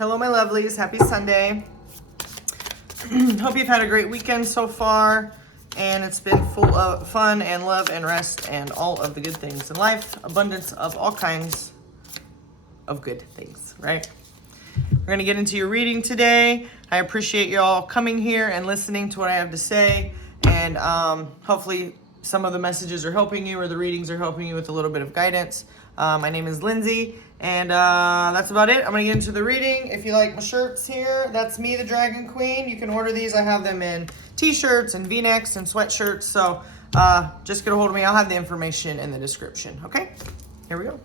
Hello, my lovelies. Happy Sunday. Hope you've had a great weekend so far, and it's been full of fun and love and rest and all of the good things in life. Abundance of all kinds of good things, right? We're going to get into your reading today. I appreciate you all coming here and listening to what I have to say, and hopefully some of the messages are helping you or the readings are helping you with a little bit of guidance. My name is Lindsay, and that's about it. I'm going to get into the reading. If you like my shirts here, that's me, the Dragon Queen. You can order these. I have them in t-shirts and v-necks and sweatshirts, so just get a hold of me. I'll have the information in the description, okay? Here we go.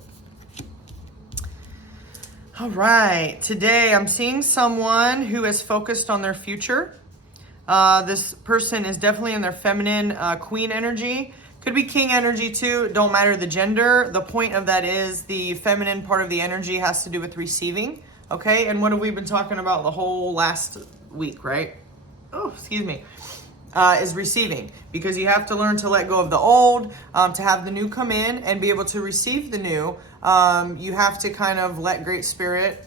All right, today I'm seeing someone who is focused on their future. This person is definitely in their feminine queen energy. Could be king energy too. Don't matter the gender. The point of that is the feminine part of the energy has to do with receiving. Okay, and what have we been talking about the whole last week, right? Oh, excuse me. Is receiving, because you have to learn to let go of the old, to have the new come in and be able to receive the new. You have to kind of let Great Spirit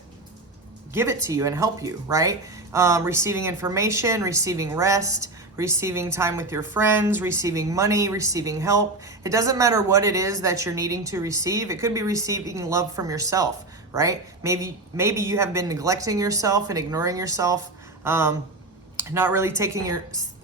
give it to you and help you, right? Receiving information, receiving rest, receiving time with your friends, receiving money, receiving help. It doesn't matter what it is that you're needing to receive. It could be receiving love from yourself, right? Maybe you have been neglecting yourself and ignoring yourself, not really taking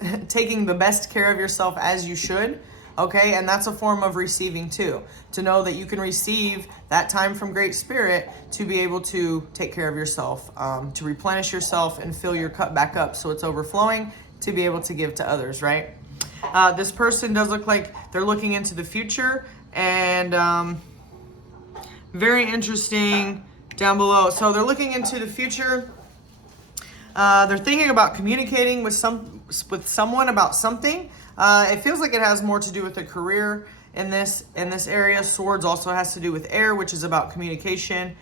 the best care of yourself as you should. Okay, and that's a form of receiving too. To know that you can receive that time from Great Spirit to be able to take care of yourself, to replenish yourself and fill your cup back up so it's overflowing to be able to give to others, right? This person does look like they're looking into the future, and very interesting down below. So they're looking into the future. They're thinking about communicating with someone about something. It feels like it has more to do with a career in this area. Swords also has to do with air, which is about communication.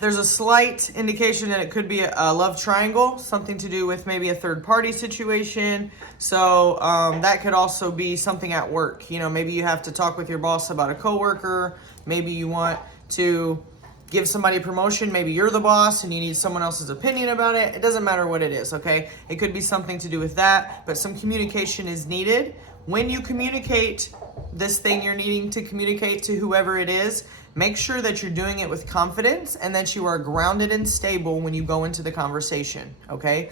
There's a slight indication that it could be a love triangle, something to do with maybe a third party situation. So that could also be something at work. You know, maybe you have to talk with your boss about a coworker. Maybe you want to give somebody a promotion. Maybe you're the boss and you need someone else's opinion about it. It doesn't matter what it is, okay? It could be something to do with that, but some communication is needed. When you communicate this thing you're needing to communicate to whoever it is, make sure that you're doing it with confidence and that you are grounded and stable when you go into the conversation, okay?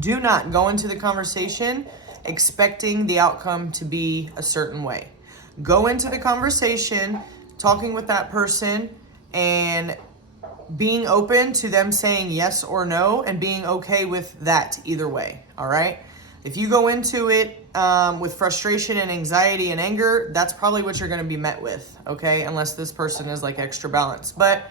Do not go into the conversation expecting the outcome to be a certain way. Go into the conversation talking with that person and being open to them saying yes or no and being okay with that either way, all right? If you go into it with frustration and anxiety and anger, that's probably what you're going to be met with, okay? Unless this person is like extra balanced. But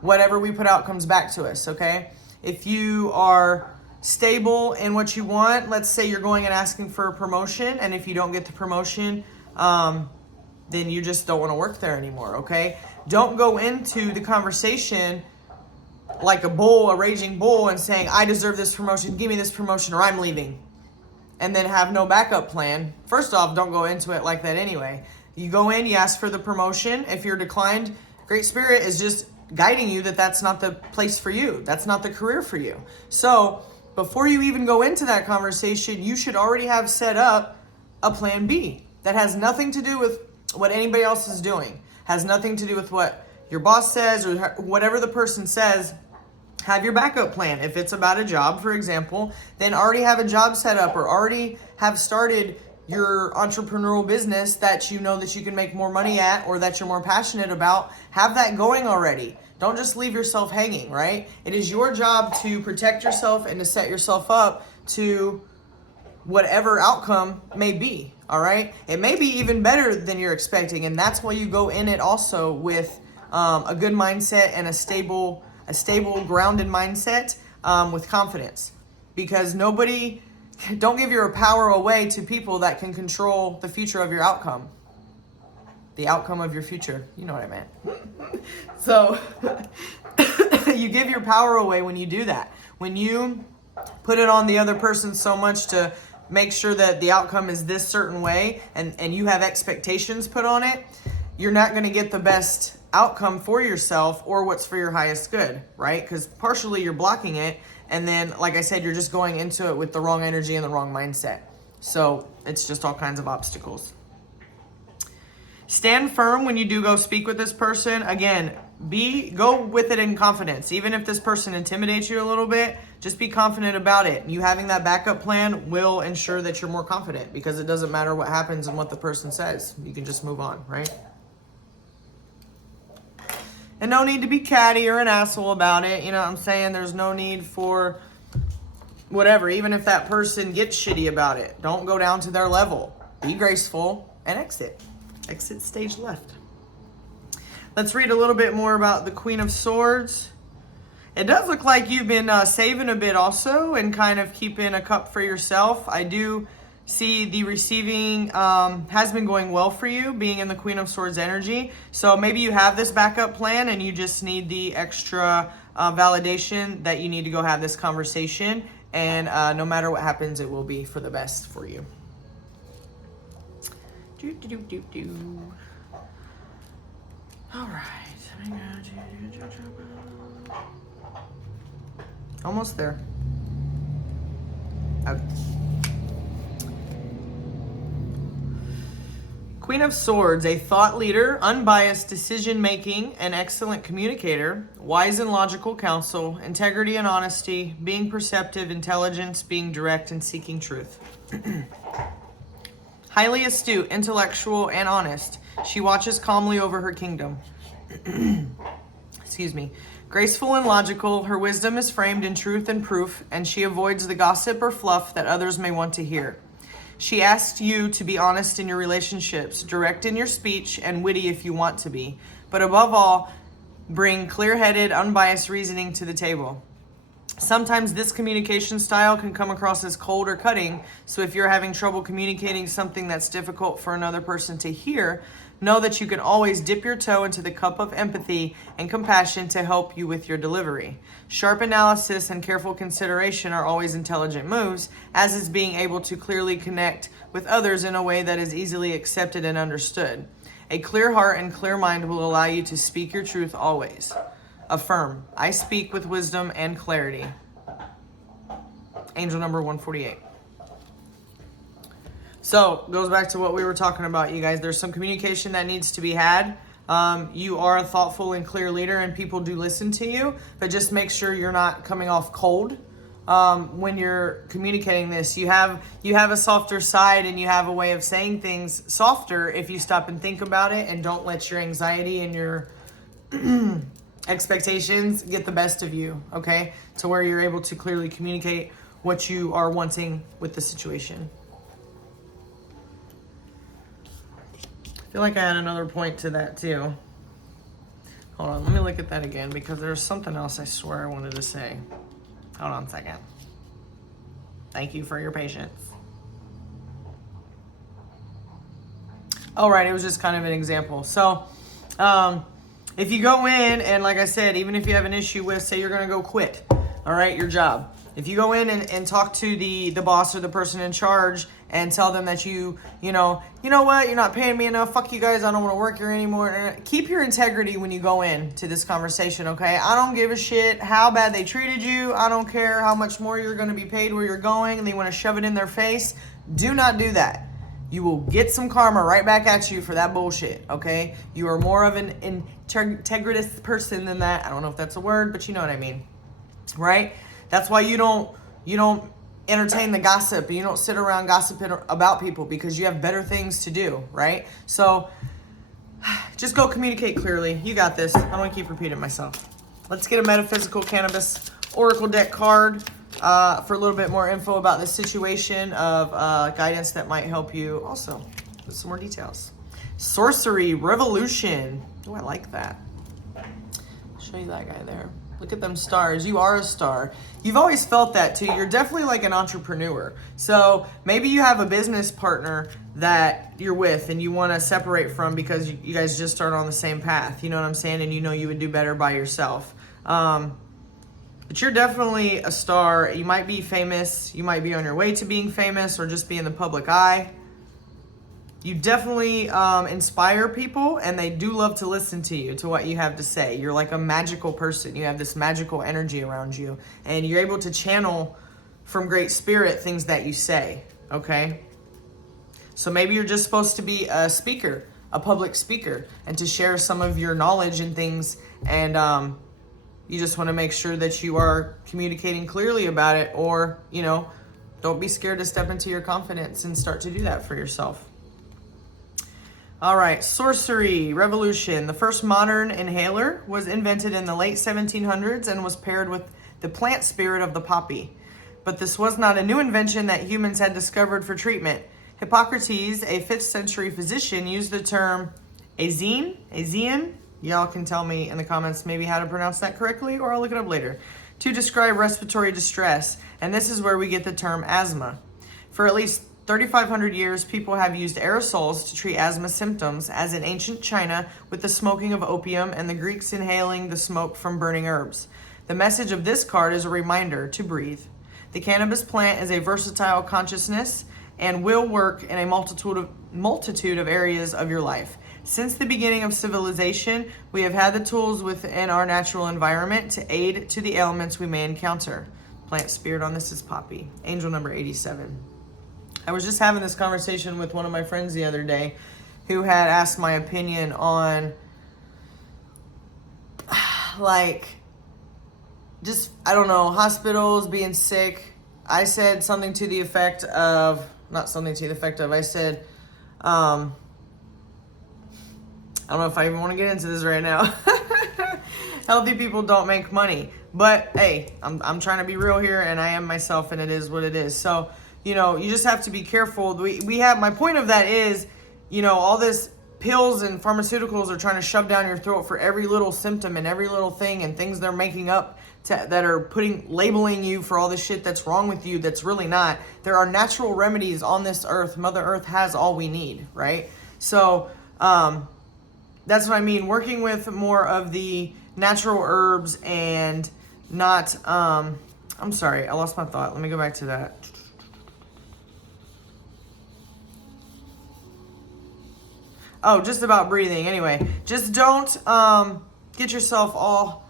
whatever we put out comes back to us, okay? If you are stable in what you want, let's say you're going and asking for a promotion, and if you don't get the promotion, then you just don't want to work there anymore, okay? Don't go into the conversation like a bull, a raging bull, and saying, I deserve this promotion, give me this promotion, or I'm leaving. And then have no backup plan. First off, don't go into it like that anyway. You go in, you ask for the promotion. If you're declined, Great Spirit is just guiding you that that's not the place for you. That's not the career for you. So before you even go into that conversation, you should already have set up a plan B that has nothing to do with what anybody else is doing. Has nothing to do with what your boss says or whatever the person says. Have your backup plan. If it's about a job, for example, then already have a job set up or already have started your entrepreneurial business that you know that you can make more money at or that you're more passionate about. Have that going already. Don't just leave yourself hanging, right? It is your job to protect yourself and to set yourself up to whatever outcome may be, all right? It may be even better than you're expecting, and that's why you go in it also with a good mindset and a stable, grounded mindset with confidence. Because don't give your power away to people that can control the future of your outcome. The outcome of your future. You know what I meant. So, you give your power away when you do that. When you put it on the other person so much to make sure that the outcome is this certain way and you have expectations put on it, you're not going to get the best outcome for yourself or what's for your highest good, right? Because partially you're blocking it, and then, like I said, you're just going into it with the wrong energy and the wrong mindset. So it's just all kinds of obstacles. Stand firm when you do go speak with this person. Again, go with it in confidence. Even if this person intimidates you a little bit, just be confident about it. You having that backup plan will ensure that you're more confident, because it doesn't matter what happens and what the person says. You can just move on, right? And no need to be catty or an asshole about it. You know what I'm saying? There's no need for whatever. Even if that person gets shitty about it, don't go down to their level. Be graceful and exit. Exit stage left. Let's read a little bit more about the Queen of Swords. It does look like you've been saving a bit also and kind of keeping a cup for yourself. I do see the receiving has been going well for you, being in the Queen of Swords energy. So maybe you have this backup plan and you just need the extra validation that you need to go have this conversation. And no matter what happens, it will be for the best for you. All right. Almost there. Okay. Queen of Swords, a thought leader, unbiased decision-making, an excellent communicator, wise and logical counsel, integrity and honesty, being perceptive, intelligence, being direct, and seeking truth. Highly astute, intellectual, and honest. She watches calmly over her kingdom. Excuse me. Graceful and logical, her wisdom is framed in truth and proof, and she avoids the gossip or fluff that others may want to hear. She asks you to be honest in your relationships, direct in your speech, and witty if you want to be. But above all, bring clear-headed, unbiased reasoning to the table. Sometimes this communication style can come across as cold or cutting, so if you're having trouble communicating something that's difficult for another person to hear, know that you can always dip your toe into the cup of empathy and compassion to help you with your delivery. Sharp analysis and careful consideration are always intelligent moves, as is being able to clearly connect with others in a way that is easily accepted and understood. A clear heart and clear mind will allow you to speak your truth always. Affirm, I speak with wisdom and clarity. Angel number 148. So, goes back to what we were talking about, you guys. There's some communication that needs to be had. You are a thoughtful and clear leader, and people do listen to you, but just make sure you're not coming off cold when you're communicating this. You have a softer side, and you have a way of saying things softer if you stop and think about it and don't let your anxiety and your expectations get the best of you, okay? To where you're able to clearly communicate what you are wanting with the situation. I feel like I had another point to that too. Hold on, let me look at that again, because there's something else I swear I wanted to say. Hold on a second. Thank you for your patience. All right, it was just kind of an example. So, if you go in and, like I said, even if you have an issue with, say you're going to go quit, all right, your job. If you go in and talk to the boss or the person in charge and tell them that you know what, you're not paying me enough, fuck you guys, I don't want to work here anymore. Keep your integrity when you go in to this conversation, okay? I don't give a shit how bad they treated you. I don't care how much more you're going to be paid where you're going, and they want to shove it in their face. Do not do that. You will get some karma right back at you for that bullshit, okay? You are more of an integritous person than that. I don't know if that's a word, but you know what I mean, right? That's why you don't entertain the gossip. You don't sit around gossiping about people, because you have better things to do, right? So just go communicate clearly. You got this. I don't want to keep repeating myself. Let's get a metaphysical cannabis oracle deck card for a little bit more info about this situation of guidance that might help you also with some more details. Sorcery Revolution. Oh, I like that. I'll show you that guy there. Look at them stars. You are a star. You've always felt that too. You're definitely like an entrepreneur. So maybe you have a business partner that you're with and you want to separate from because you guys just started on the same path. You know what I'm saying? And you know you would do better by yourself. But you're definitely a star. You might be famous. You might be on your way to being famous or just be in the public eye. You definitely inspire people, and they do love to listen to you, to what you have to say. You're like a magical person. You have this magical energy around you, and you're able to channel from Great Spirit things that you say, okay? So maybe you're just supposed to be a speaker, a public speaker, and to share some of your knowledge and things, and you just want to make sure that you are communicating clearly about it, or, you know, don't be scared to step into your confidence and start to do that for yourself. All right, sorcery revolution. The first modern inhaler was invented in the late 1700s and was paired with the plant spirit of the poppy. But this was not a new invention that humans had discovered for treatment. Hippocrates, a 5th century physician, used the term Aegean, y'all can tell me in the comments maybe how to pronounce that correctly, or I'll look it up later, to describe respiratory distress, and this is where we get the term asthma. For at least 3,500 years, people have used aerosols to treat asthma symptoms, as in ancient China with the smoking of opium and the Greeks inhaling the smoke from burning herbs. The message of this card is a reminder to breathe. The cannabis plant is a versatile consciousness and will work in a multitude of areas of your life. Since the beginning of civilization, we have had the tools within our natural environment to aid to the ailments we may encounter. Plant spirit on this is poppy. Angel number 87. I was just having this conversation with one of my friends the other day who had asked my opinion on, like, just, I don't know, hospitals, being sick. I said something to the effect of, not something to the effect of, I said, I don't know if I even want to get into this right now. Healthy people don't make money. But, hey, I'm trying to be real here, and I am myself, and it is what it is. So, you know, you just have to be careful. We have, my point of that is, you know, all this pills and pharmaceuticals are trying to shove down your throat for every little symptom and every little thing, and things they're making up that are labeling you for all this shit that's wrong with you that's really not. There are natural remedies on this earth. Mother Earth has all we need, right? So that's what I mean. Working with more of the natural herbs and not, I'm sorry, I lost my thought. Let me go back to that. Oh, just about breathing. Anyway, just don't get yourself all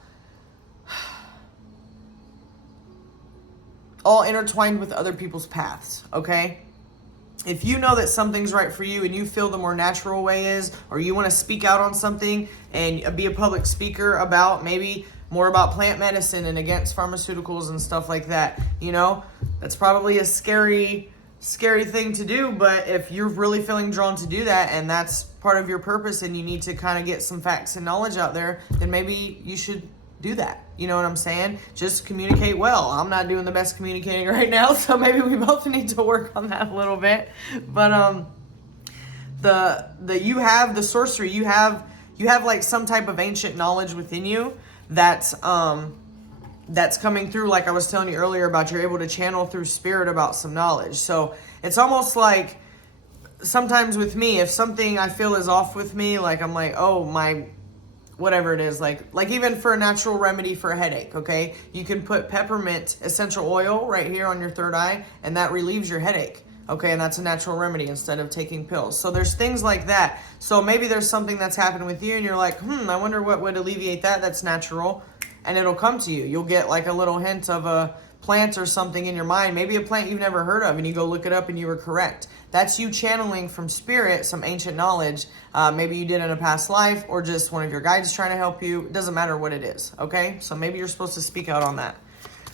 intertwined with other people's paths, okay? If you know that something's right for you and you feel the more natural way is, or you want to speak out on something and be a public speaker about maybe more about plant medicine and against pharmaceuticals and stuff like that, you know, that's probably a scary thing to do. But if you're really feeling drawn to do that and that's part of your purpose and you need to kind of get some facts and knowledge out there, then maybe you should do that. You know what I'm saying? Just communicate well. I'm not doing the best communicating right now, so maybe we both need to work on that a little bit. But you have the sorcery, you have like some type of ancient knowledge within you that's coming through, like I was telling you earlier about, you're able to channel through spirit about some knowledge. So it's almost like sometimes with me, if something I feel is off with me, like I'm like, oh, my whatever it is, like even for a natural remedy for a headache, okay, you can put peppermint essential oil right here on your third eye, and that relieves your headache, okay, and that's a natural remedy instead of taking pills. So there's things like that. So maybe there's something that's happened with you and you're like, I wonder what would alleviate that. That's natural, and it'll come to you. You'll get like a little hint of a plant or something in your mind, maybe a plant you've never heard of, and you go look it up and you were correct. That's you channeling from spirit some ancient knowledge. Maybe you did in a past life, or just one of your guides trying to help you. It doesn't matter what it is, okay? So maybe you're supposed to speak out on that.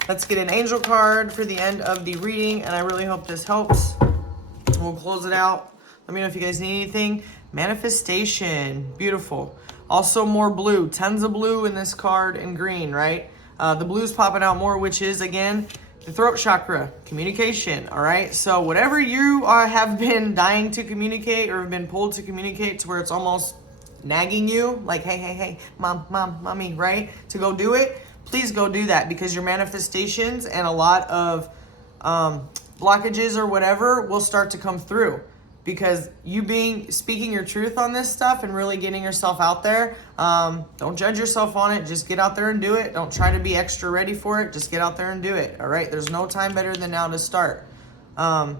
Let's get an angel card for the end of the reading, and I really hope this helps. We'll close it out. Let me know if you guys need anything. Manifestation, beautiful. Also more blue, tons of blue in this card, and green, right? The blue's popping out more, which is, again, the throat chakra, communication, all right? So whatever you have been dying to communicate or have been pulled to communicate to where it's almost nagging you, like, hey, mom, mommy, right? To go do it, please go do that, because your manifestations and a lot of blockages or whatever will start to come through. Because you speaking your truth on this stuff and really getting yourself out there, don't judge yourself on it. Just get out there and do it. Don't try to be extra ready for it. Just get out there and do it. All right. There's no time better than now to start. And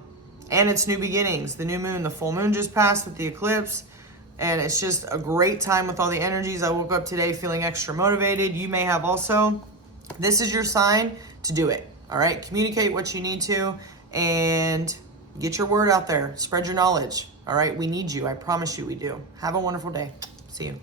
and it's new beginnings. The new moon, the full moon just passed with the eclipse, and it's just a great time with all the energies. I woke up today feeling extra motivated. You may have also. This is your sign to do it. All right, communicate what you need to and get your word out there. Spread your knowledge. All right, we need you. I promise you we do. Have a wonderful day. See you.